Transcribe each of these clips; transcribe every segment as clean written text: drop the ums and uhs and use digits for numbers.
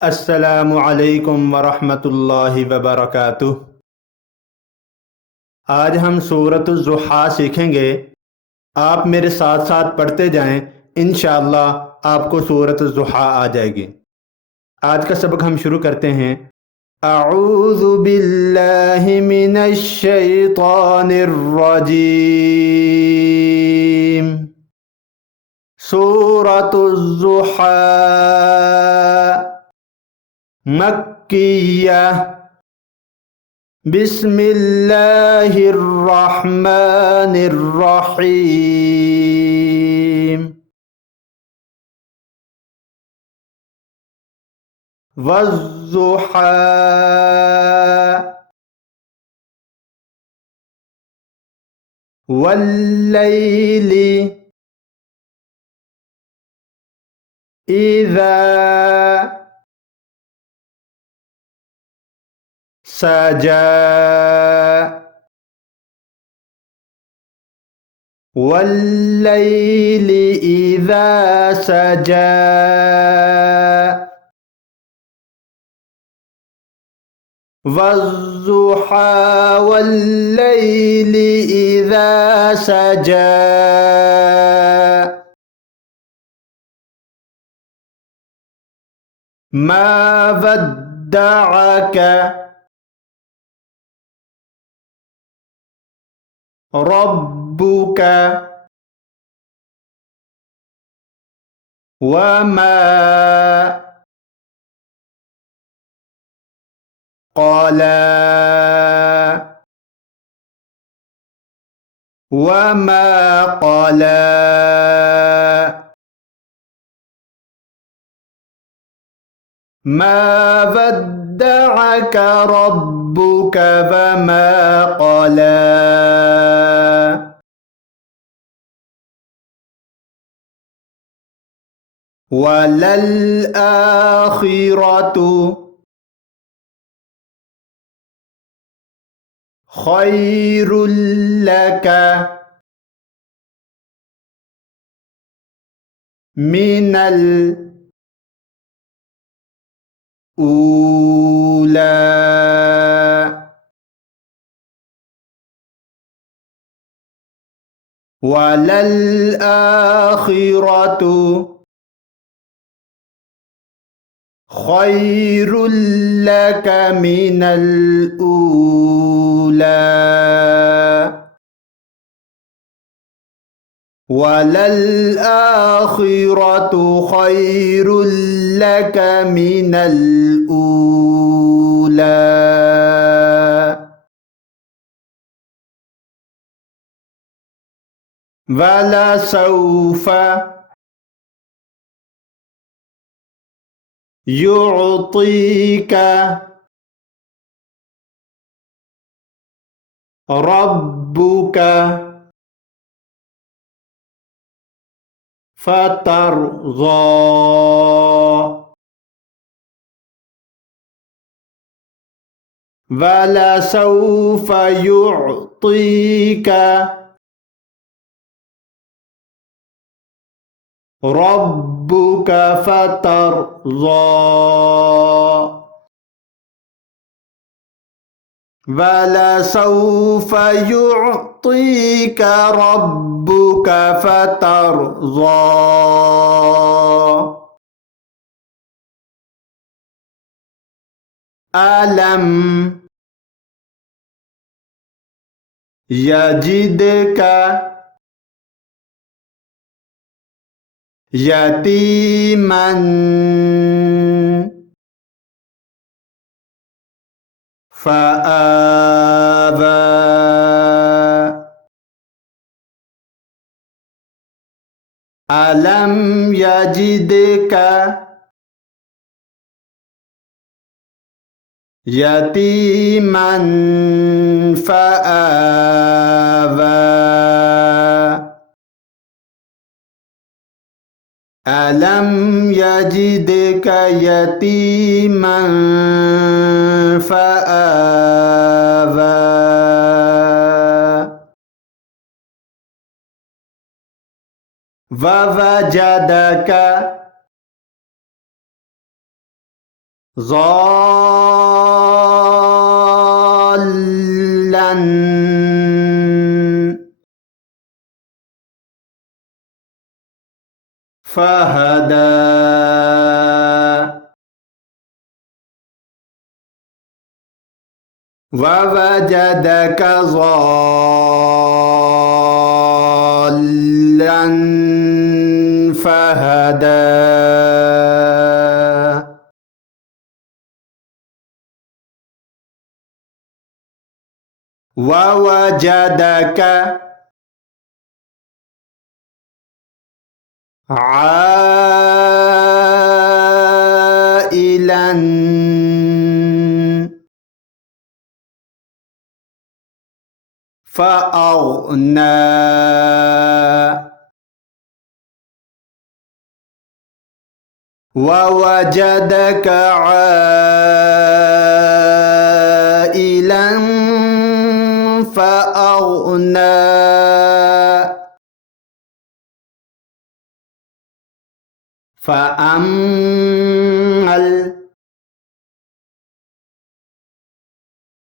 अस्सलामु अलैकुम वरहमतुल्लाहि वबरकातुह। आज हम सूरत ज़ुहा सीखेंगे। आप मेरे साथ साथ पढ़ते जाएं, इंशाअल्लाह आपको सूरत ज़ुहा आ जाएगी। आज का सबक हम शुरू करते हैं। अऊज़ु बिल्लाहि मिनश शैतानिर रजीम। सूरतुज़ ज़ुहा मक्किय्या। बिस्मिल्लाहिर्रहमानिर्रहीम। वज़्ज़ुहा वल्लैलि इज़ा सजा वल्लैलि इज़ा सजा वज़्ज़ुहा वल्लैलि इज़ा सजा मा वद्दअक रब्बुक वमा क़ला वमा क़ला मा वद्दअक रब्बुक वमा क़ला वलल आखिरतु खैरुल लक मिनल ऊला वलल आखिरतु खैरुल लक मिनल ऊला वलल आखिरतु खैरुल लक मिनल ऊला वलसौफ युअतीक रब्बुक फतरज़ा वलसौफ युअतीक रब्बुक फतरज़ा वलसौफ युअतीक रब्बुक फतरज़ा अलम यजिदक यतीमन फआवा अलम यजिदक यतीमन फआवा अलम यजिदक यतीमन फआवा ववजदक ضالا فهدى ووجدك ضالا فهدى ووجدك عائلا فأغنى ووجدك عائلا فأغنى فأما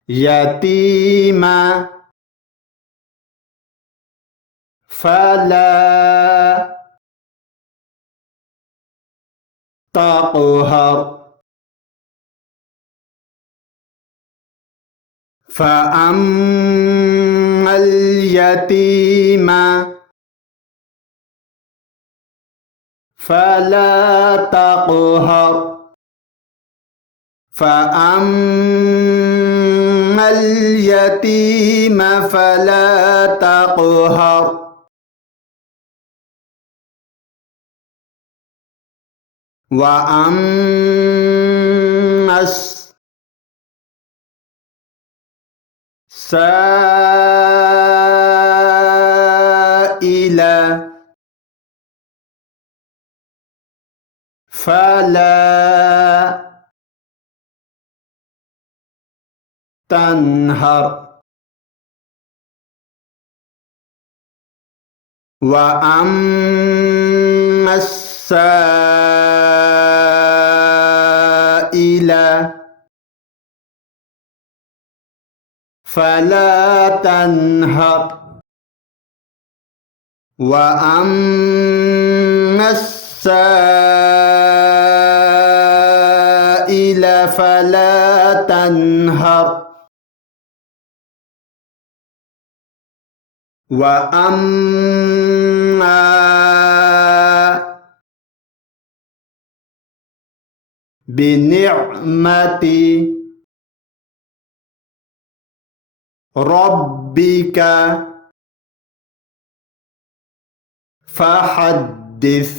اليتيم فلا تقهر فأما اليتيم فلا تقهر فأما اليتيم فلا تقهر وأما السائل فلا تنهر وأما السائل فلا تنهر وأما السائل فلا تنهر وأما بنعمة ربك فحدث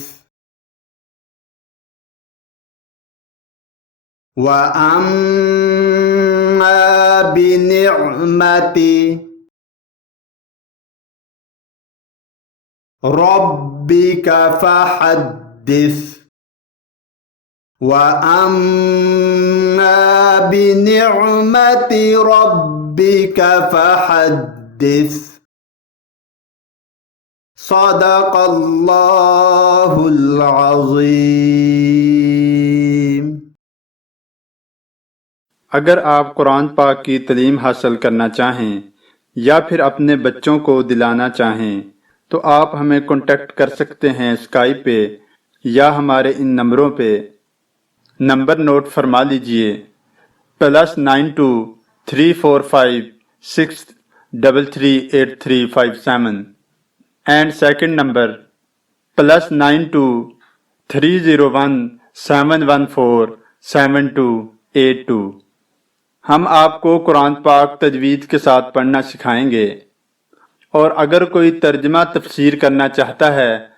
وأما بنعمة ربك فحدث وأما بنعمة ربك فحدث صدق الله العظीम। अगर आप कुरान पाक की तालीम हासिल करना चाहें या फिर अपने बच्चों को दिलाना चाहें तो आप हमें कांटेक्ट कर सकते हैं स्काइप पे या हमारे इन नंबरों पे। नंबर नोट फरमा लीजिए +92 345 633 8357 एंड सेकंड नंबर +92 301 714 7282। हम आपको कुरान पाक तजवीद के साथ पढ़ना सिखाएंगे और अगर कोई तर्जमा तफसीर करना चाहता है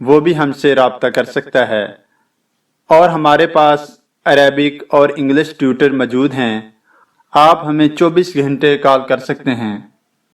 वो भी हमसे राब्ता कर सकता है। और हमारे पास अरेबिक और इंग्लिश ट्यूटर मौजूद हैं। आप हमें 24 घंटे कॉल कर सकते हैं।